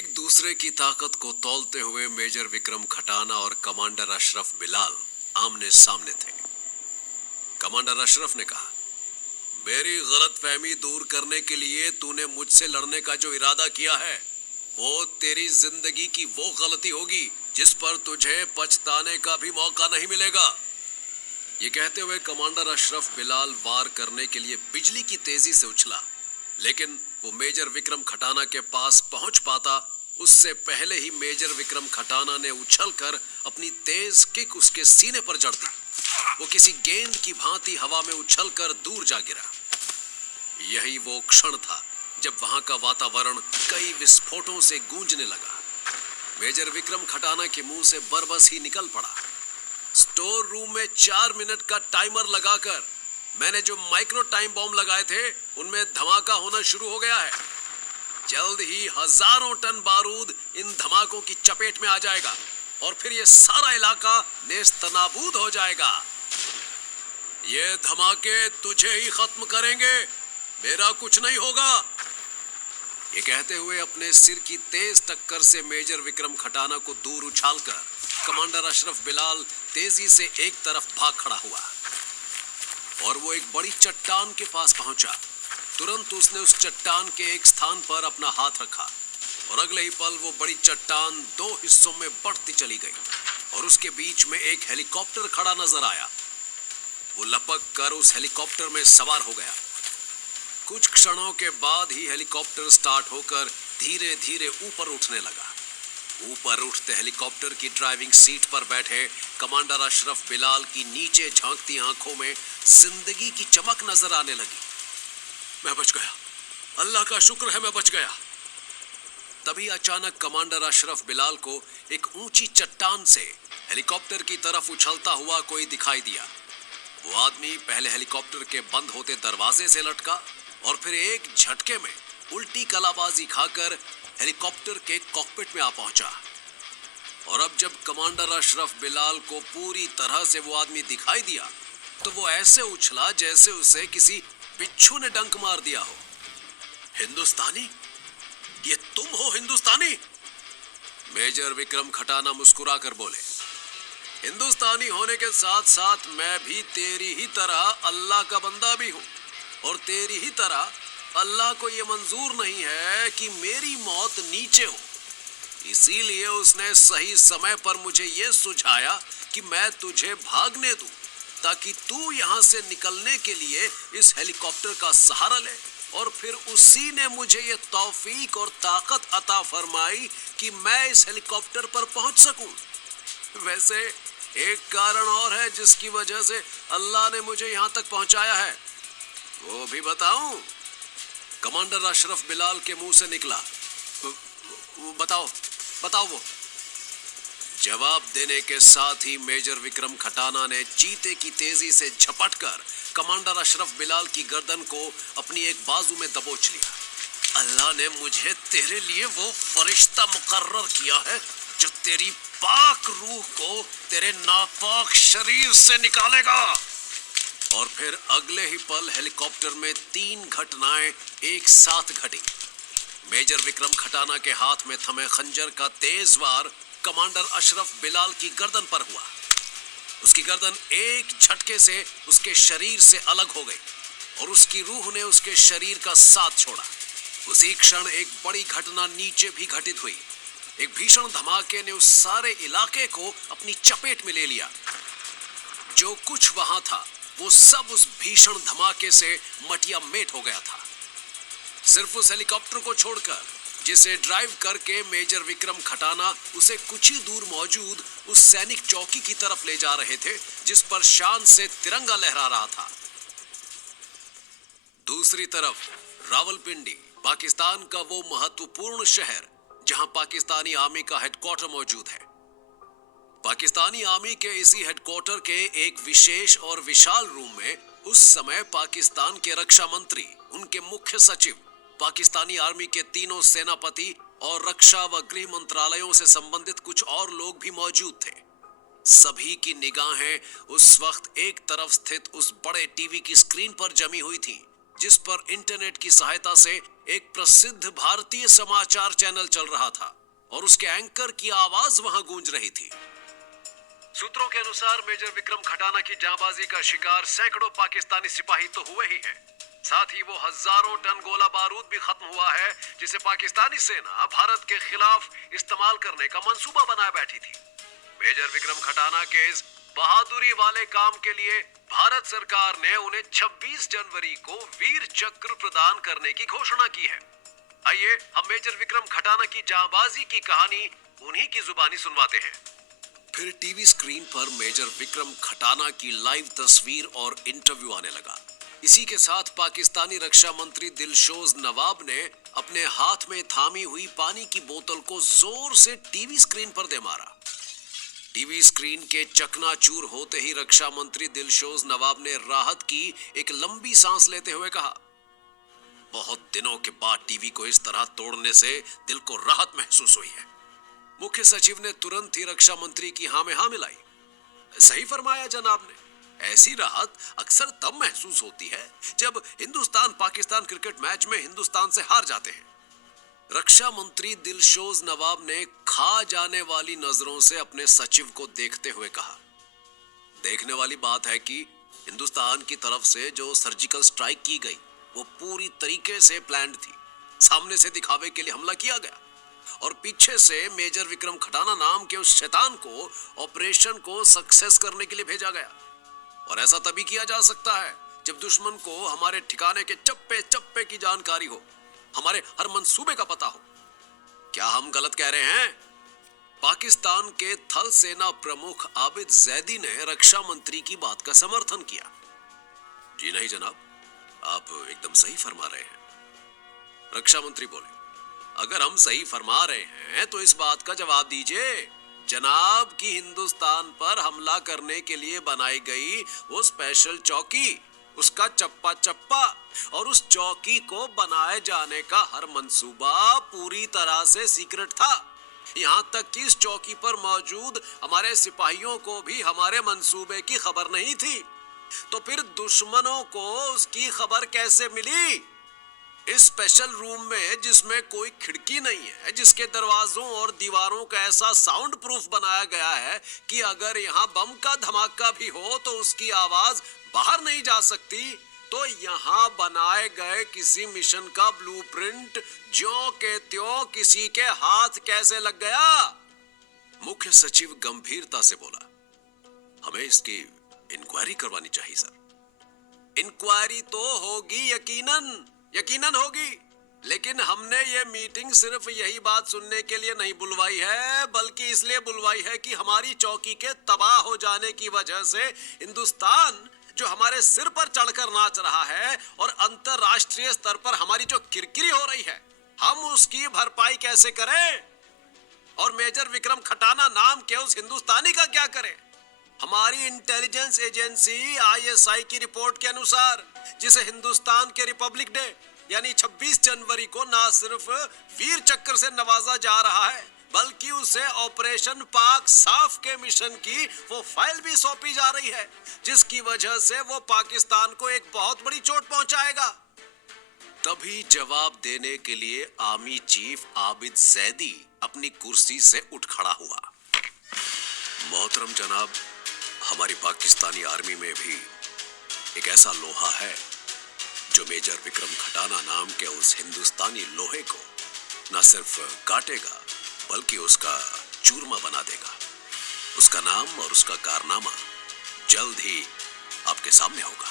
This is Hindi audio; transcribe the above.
एक दूसरे की ताकत को तौलते हुए मेजर विक्रम खटाना और कमांडर अशरफ बिलाल आमने सामने थे। कमांडर अशरफ ने कहा, मेरी गलतफहमी दूर करने के लिए तूने मुझसे लड़ने का जो इरादा किया है वो तेरी जिंदगी की वो गलती होगी जिस पर तुझे पछताने का भी मौका नहीं मिलेगा। ये कहते हुए कमांडर अशरफ बिलाल वार करने के लिए बिजली की तेजी से उछला, लेकिन वो मेजर विक्रम खटाना के पास पहुंच पाता उससे पहले ही मेजर विक्रम खटाना ने उछलकर अपनी तेज किक उसके सीने पर जड़ दी। वो किसी गेंद की भांति हवा में उछलकर दूर जा गिरा। यही वो क्षण था जब वहां का वातावरण कई विस्फोटों से गूंजने लगा। मेजर विक्रम खटाना के मुंह से बरबस ही निकल पड़ा, स्टोर रूम में 4 मिनट का टाइमर लगाकर मैंने जो माइक्रो टाइम बॉम्ब लगाए थे उनमें धमाका होना शुरू हो गया है। जल्द ही हजारों टन बारूद इन धमाकों की चपेट में आ जाएगा और फिर ये सारा इलाका नेस्तनाबूद हो जाएगा। ये धमाके तुझे ही खत्म करेंगे, मेरा कुछ नहीं होगा। ये कहते हुए अपने सिर की तेज टक्कर से मेजर विक्रम खटाना को दूर उछालकर कमांडर अशरफ बिलाल तेजी से एक तरफ भाग खड़ा हुआ और वो एक बड़ी चट्टान के पास पहुंचा। तुरंत उसने उस चट्टान के एक स्थान पर अपना हाथ रखा और अगले ही पल वो बड़ी चट्टान 2 हिस्सों में बढ़ती चली गई और उसके बीच में एक हेलीकॉप्टर खड़ा नजर आया। वो लपक कर उस हेलीकॉप्टर में सवार हो गया। कुछ क्षणों के बाद ही हेलीकॉप्टर स्टार्ट होकर धीरे धीरे ऊपर उठने लगा। ऊपर उठते हेलीकॉप्टर की ड्राइविंग सीट पर बैठे कमांडर अशरफ बिलाल की नीचे झांकती आंखों में जिंदगी की चमक नजर आने लगी। मैं बच गया, अल्लाह का शुक्र है मैं बच गया। तभी अचानक कमांडर अशरफ बिलाल को एक ऊंची चट्टान से हेलीकॉप्टर की तरफ उछलता हुआ कोई दिखाई दिया। वो आदमी पहले हेलीकॉप्टर के बंद होते दरवाजे से लटका और फिर एक झटके में उल्टी कलाबाजी खाकर हेलीकॉप्टर के कॉकपिट में आ पहुंचा। और अब जब कमांडर अशरफ बिलाल को पूरी तरह से वो आदमी दिखाई दिया तो वो ऐसे उछला जैसे उसे किसी बिच्छू ने डंक मार दिया हो। हिंदुस्तानी, ये तुम हो हिंदुस्तानी? मेजर विक्रम खटाना मुस्कुरा कर बोले, हिंदुस्तानी होने के साथ साथ मैं भी तेरी ही तरह अल्लाह का बंदा भी हूं और तेरी ही तरह अल्लाह को यह मंजूर नहीं है कि मेरी मौत नीचे हो। इसीलिए उसने सही समय पर मुझे यह सुझाया कि मैं तुझे भागने दूं ताकि तू यहां से निकलने के लिए इस हेलीकॉप्टर का सहारा ले और फिर उसी ने मुझे यह तौफीक और ताकत अता फरमाई कि मैं इस हेलीकॉप्टर पर पहुंच सकूं। वैसे एक कारण और है जिसकी वजह से अल्लाह ने मुझे यहां तक पहुंचाया है, वो भी बताऊं? कमांडर अशरफ बिलाल के मुंह से निकला, बताओ बताओ। वो जवाब देने के साथ ही मेजर विक्रम खटाना ने चीते की तेजी से झपटकर कमांडर अशरफ बिलाल की गर्दन को अपनी एक बाजू में दबोच लिया। अल्लाह ने मुझे तेरे लिए वो फरिश्ता मुकर्रर किया है जो तेरी पाक रूह को तेरे नापाक शरीर से निकालेगा। और फिर अगले ही पल हेलीकॉप्टर में 3 घटनाएं एक साथ घटी। मेजर विक्रम खटाना के हाथ में थमे खंजर का तेज वार कमांडर अशरफ बिलाल की गर्दन पर हुआ। उसकी गर्दन एक झटके से उसके शरीर से अलग हो गई और उसकी रूह ने उसके शरीर का साथ छोड़ा। उसी क्षण एक बड़ी घटना नीचे भी घटित हुई। एक भीषण धमाके ने उस सारे इलाके को अपनी चपेट में ले लिया। जो कुछ वहां था वो सब उस भीषण धमाके से मटिया मेट हो गया था। सिर्फ उस हेलीकॉप्टर को छोड़कर जिसे ड्राइव करके मेजर विक्रम खटाना उसे कुछ ही दूर मौजूद उस सैनिक चौकी की तरफ ले जा रहे थे जिस पर शान से तिरंगा लहरा रहा था। दूसरी तरफ रावलपिंडी, पाकिस्तान का वो महत्वपूर्ण शहर जहां पाकिस्तानी आर्मी का हेडक्वार्टर मौजूद है। पाकिस्तानी आर्मी के इसी हेडक्वार्टर के एक विशेष और विशाल रूम में उस समय पाकिस्तान के रक्षा मंत्री, उनके मुख्य सचिव, पाकिस्तानी आर्मी के तीनों सेनापति और रक्षा व गृह मंत्रालयों से संबंधित कुछ और लोग भी मौजूद थे। सभी की निगाहें उस वक्त एक तरफ स्थित उस बड़े टीवी की स्क्रीन पर जमी हुई थी जिस पर इंटरनेट की सहायता से एक प्रसिद्ध भारतीय समाचार चैनल चल रहा था और उसके एंकर की आवाज वहां गूंज रही थी। सूत्रों के अनुसार मेजर विक्रम खटाना की जांबाजी का शिकार सैकड़ों पाकिस्तानी सिपाही तो हुए ही हैं, साथ ही वो हजारों टन गोला बारूद भी खत्म हुआ है जिसे पाकिस्तानी सेना भारत के खिलाफ इस्तेमाल करने का मंसूबा बनाए बैठी थी। मेजर विक्रम खटाना के इस बहादुरी वाले काम के लिए भारत सरकार ने उन्हें 26 जनवरी को वीर चक्र प्रदान करने की घोषणा की है। आइए हम मेजर विक्रम खटाना की जांबाजी की कहानी उन्हीं की जुबानी सुनवाते हैं। फिर टीवी स्क्रीन पर मेजर विक्रम खटाना की लाइव तस्वीर और इंटरव्यू आने लगा। इसी के साथ पाकिस्तानी रक्षा मंत्री दिलशोज नवाब ने अपने हाथ में थामी हुई पानी की बोतल को जोर से टीवी स्क्रीन पर दे मारा। टीवी स्क्रीन के चकनाचूर होते ही रक्षा मंत्री दिलशोज नवाब ने राहत की एक लंबी सांस लेते हुए कहा, बहुत दिनों के बाद टीवी को इस तरह तोड़ने से दिल को राहत महसूस हुई है। मुख्य सचिव ने तुरंत ही रक्षा मंत्री की हाँ में हाँ मिलाई। सही फरमाया जनाब ने, ऐसी राहत अक्सर तब महसूस होती है जब हिंदुस्तान पाकिस्तान क्रिकेट मैच में हिंदुस्तान से हार जाते हैं। रक्षा मंत्री दिलशोज नवाब ने खा जाने वाली नजरों से अपने सचिव को देखते हुए कहा, देखने वाली बात है कि हिंदुस्तान की तरफ से जो सर्जिकल स्ट्राइक की गई वो पूरी तरीके से प्लान्ड थी। सामने से दिखावे के लिए हमला किया गया और पीछे से मेजर विक्रम खटाना नाम के उस शैतान को ऑपरेशन को सक्सेस करने के लिए भेजा गया। और ऐसा तभी किया जा सकता है जब दुश्मन को हमारे ठिकाने के चप्पे चप्पे की जानकारी हो, हमारे हर मंसूबे का पता हो। क्या हम गलत कह रहे हैं? पाकिस्तान के थल सेना प्रमुख आबिद जैदी ने रक्षा मंत्री की बात का समर्थन किया। जी नहीं जनाब, आप एकदम सही फरमा रहे हैं। रक्षा मंत्री बोले, अगर हम सही फरमा रहे हैं तो इस बात का जवाब दीजिए जनाब कि हिंदुस्तान पर हमला करने के लिए बनाई गई वो स्पेशल चौकी, उसका चप्पा चप्पा और उस चौकी को बनाए जाने का हर मंसूबा पूरी तरह से सीक्रेट था। यहाँ तक कि इस चौकी पर मौजूद हमारे सिपाहियों को भी हमारे मंसूबे की खबर नहीं थी। तो फिर दुश्मनों को उसकी खबर कैसे मिली? इस स्पेशल रूम में जिसमें कोई खिड़की नहीं है, जिसके दरवाजों और दीवारों का ऐसा साउंड प्रूफ बनाया गया है कि अगर यहाँ बम का धमाका भी हो तो उसकी आवाज बाहर नहीं जा सकती, तो यहाँ बनाए गए किसी मिशन का ब्लूप्रिंट ज्यों के त्यों किसी के हाथ कैसे लग गया? मुख्य सचिव गंभीरता से बोला, हमें इसकी इंक्वायरी करवानी चाहिए सर। इंक्वायरी तो होगी, यकीनन होगी, लेकिन हमने ये मीटिंग सिर्फ यही बात सुनने के लिए नहीं बुलवाई है, बल्कि इसलिए बुलवाई है कि हमारी चौकी के तबाह हो जाने की वजह से हिंदुस्तान जो हमारे सिर पर चढ़कर नाच रहा है और अंतरराष्ट्रीय स्तर पर हमारी जो किरकिरी हो रही है, हम उसकी भरपाई कैसे करें? और मेजर विक्रम खटाना नाम के उस हिंदुस्तानी का क्या करें? हमारी इंटेलिजेंस एजेंसी आईएसआई की रिपोर्ट के अनुसार जिसे हिंदुस्तान के रिपब्लिक डे यानी 26 जनवरी को ना सिर्फ वीर चक्र से नवाजा जा रहा है, बल्कि उसे ऑपरेशन पाक साफ के मिशन की वो फाइल भी सौंपी जा रही है, जिसकी वजह से वो पाकिस्तान को एक बहुत बड़ी चोट पहुंचाएगा। तभी जवाब देने के लिए आर्मी चीफ आबिद जैदी अपनी कुर्सी से उठ खड़ा हुआ। मोहतरम जनाब, हमारी पाकिस्तानी आर्मी में भी एक ऐसा लोहा है जो मेजर विक्रम खटाना नाम के उस हिंदुस्तानी लोहे को न सिर्फ काटेगा बल्कि उसका चूरमा बना देगा। उसका नाम और उसका कारनामा जल्द ही आपके सामने होगा।